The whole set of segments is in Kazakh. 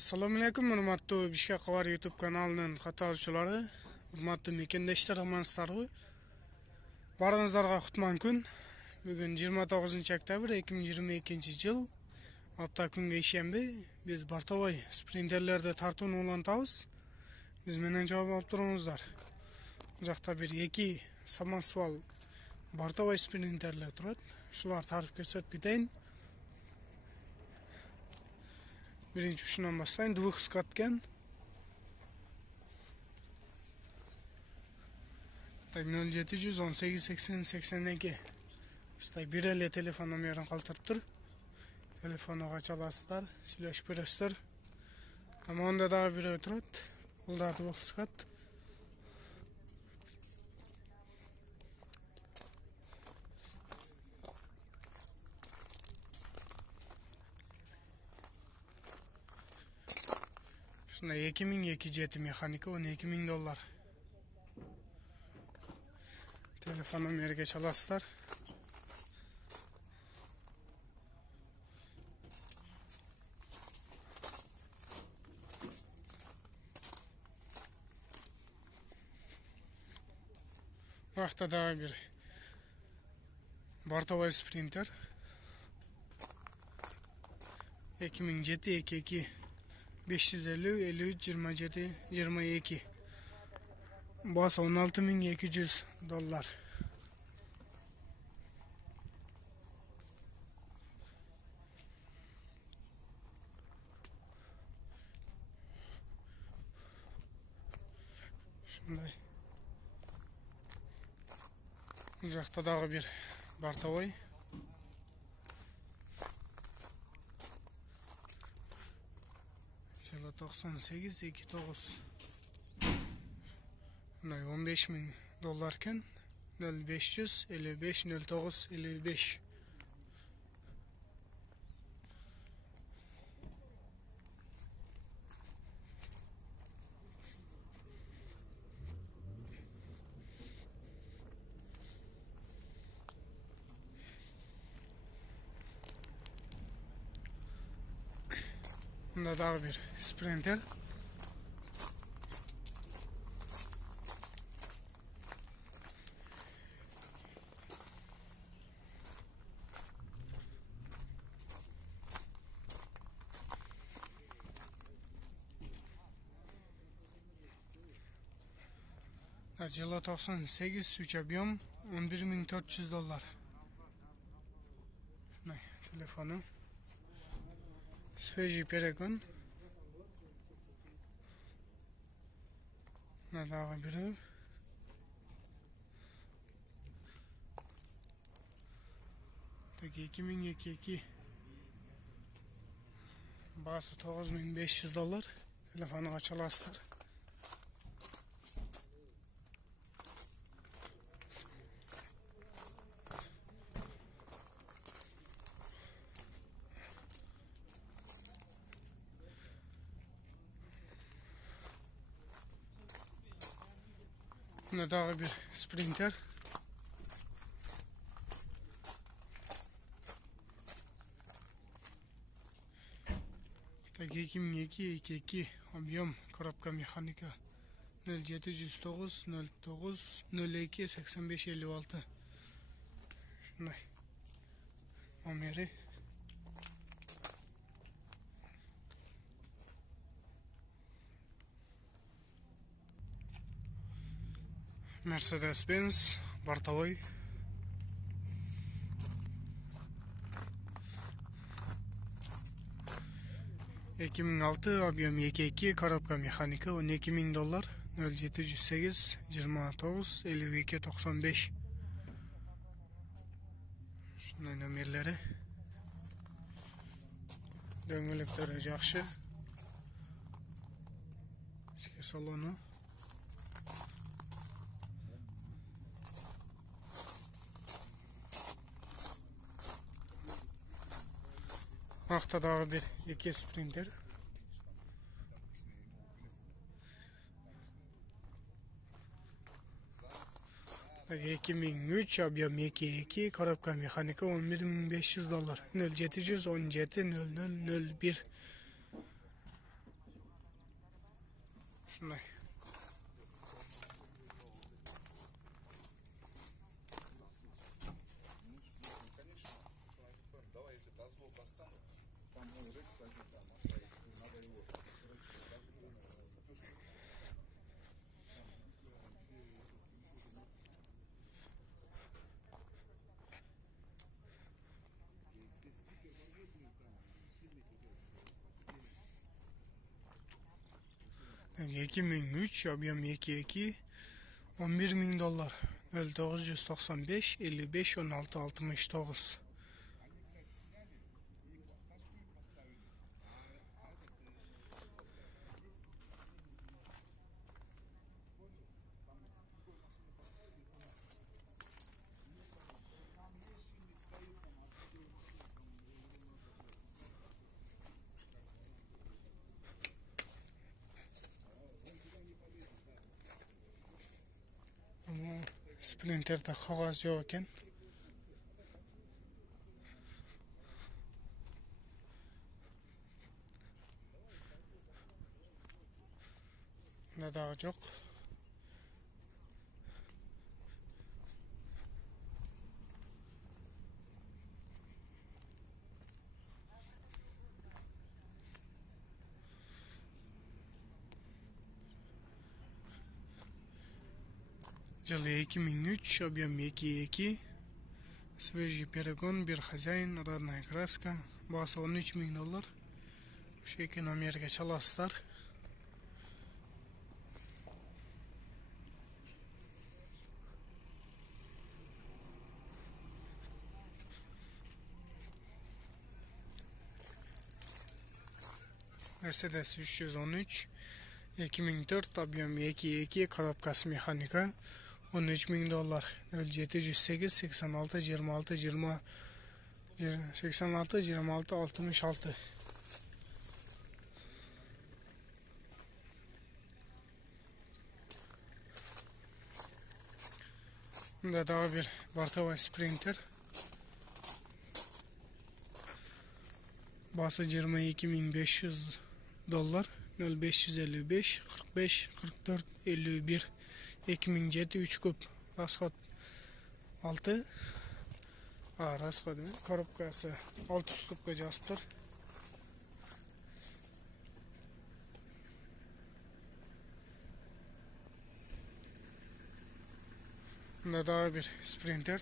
Assalamu alaikum, урматтуу Бишкек кабар YouTube каналынын каталуучулары, урматтуу мекендештер, амансыздарбы? Барыңыздарга кутман күн. Бүгүн 29 октябрь 2022 жыл. Апта күнгө ишемби. Биз бортовой спринтерлерди тартууну улантабыз. Биз менен жооп алып туруңуздар. Бул жакта бир эки самосвал бортовой спринтерлер турат. Ушулар тартып көрсөтүп кетейин. Birinci uçundan başlayın. Двухскаткен. Так 0718 80 82. Уштай бир эле телефон номерин калтырыптыр. Телефонуга чаласыздар, сүйлөшүп көрөсүздөр. Монда дагы бирөө турат. Бул да двухскат. Şuna 2002 jeti mekanika, $12.000. Telefon numeriga çalasızlar. Vakta daha bir bортовой sprinter. 2007 22 550 53 27 22. Bas $16.200. Şunday. Bu jakta dagı bir bортовой. Жыlı 98 29. Bunay $15.000 ken 0500 55 09 55. Bunda daha bir sprinter. Jılı 98 suç объем $11.400. Telefonu. Свежий перегон. Дагы бирөө. Так 2022. Баасы $9.500. Телефонуга чаласыздар. Bunda daha bir sprinter. Так 2002 объем, коробка механика 0709 09 02 85 56. Şunday. Omeri. Mercedes-Benz бортовой. $2006 объем 22 коробка механика $12.000. 0708 29 52 95. Şunday nömerleri. Döngülükleri жақшы. İçki salonu. Vakta dağı bir iki sprinter. Так 2003 объем 22 коробка механика $11.500. 0717 00 01. Şunday. $2003 объем 2.2 $11.000 0995 55 16 69. Ama Sprinter'da kağıt yok ekan. Ne daha çok. Yılı 2003, объем 2.2. Свежий перегон, bir хозяин, родная краска. Bası $13.000. Bu şey ekonomiye çalasılar. Mercedes 313 2004 объем 2.2 коробкасы mexanika $13.000 0708 86 26 20 86 26 66. Bunda daha bir Bartova Sprinter. Bası $22.500 0555 45 44 51 2007 3 kup rasxod 6 rasxod korobkasi 6 stupga jasibdir. Bunda daha bir Sprinter.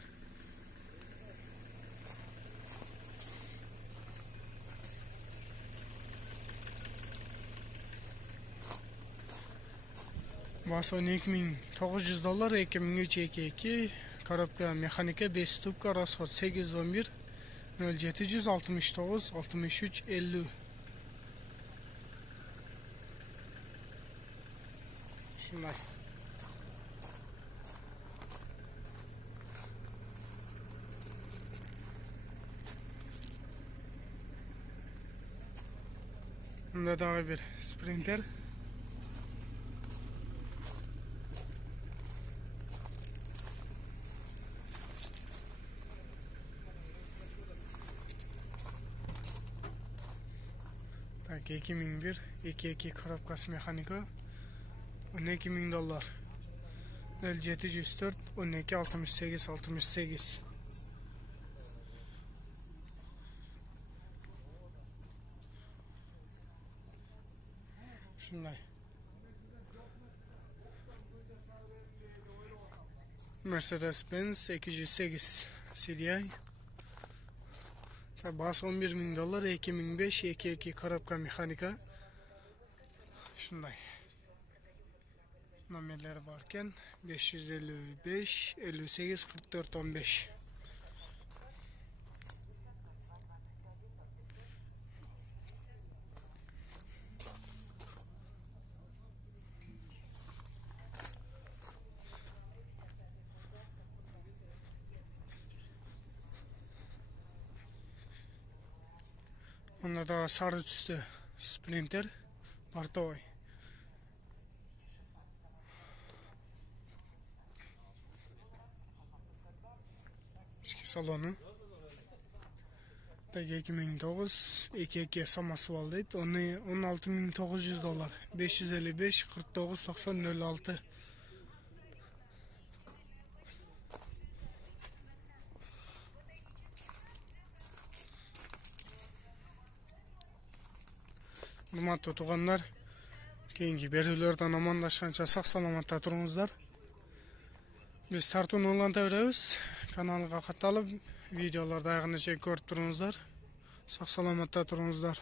Bası $12.900 2003 2.2 korobka mexanika 5 stupka rasxod 811 0769 63 50. Şunday. Bunda daha bir Sprinter. Tak 2001 2.2 korobkası mexanika $12.000 0704 12 68 68. Şunday. Mercedes-Benz 208 CDI. Bası $11.000 2005 2.2 korobka mexanika. Şunday. Nomerleri varken 555 58 44 15. Bunda da sarı tüslü Sprinter Bartova. İçki salonu. 2009 2 самасы бол дейді. Оны $16.900. 555 49 90 06. Урматтуу туугандар, кийинки берүүлөрдөн амандашканча сак саламатта туруңуздар. Биз тартууну уланта беребиз. Каналга катталып, видеолорду аягына чейин көрүп туруңуздар. Сак саламатта туруңуздар.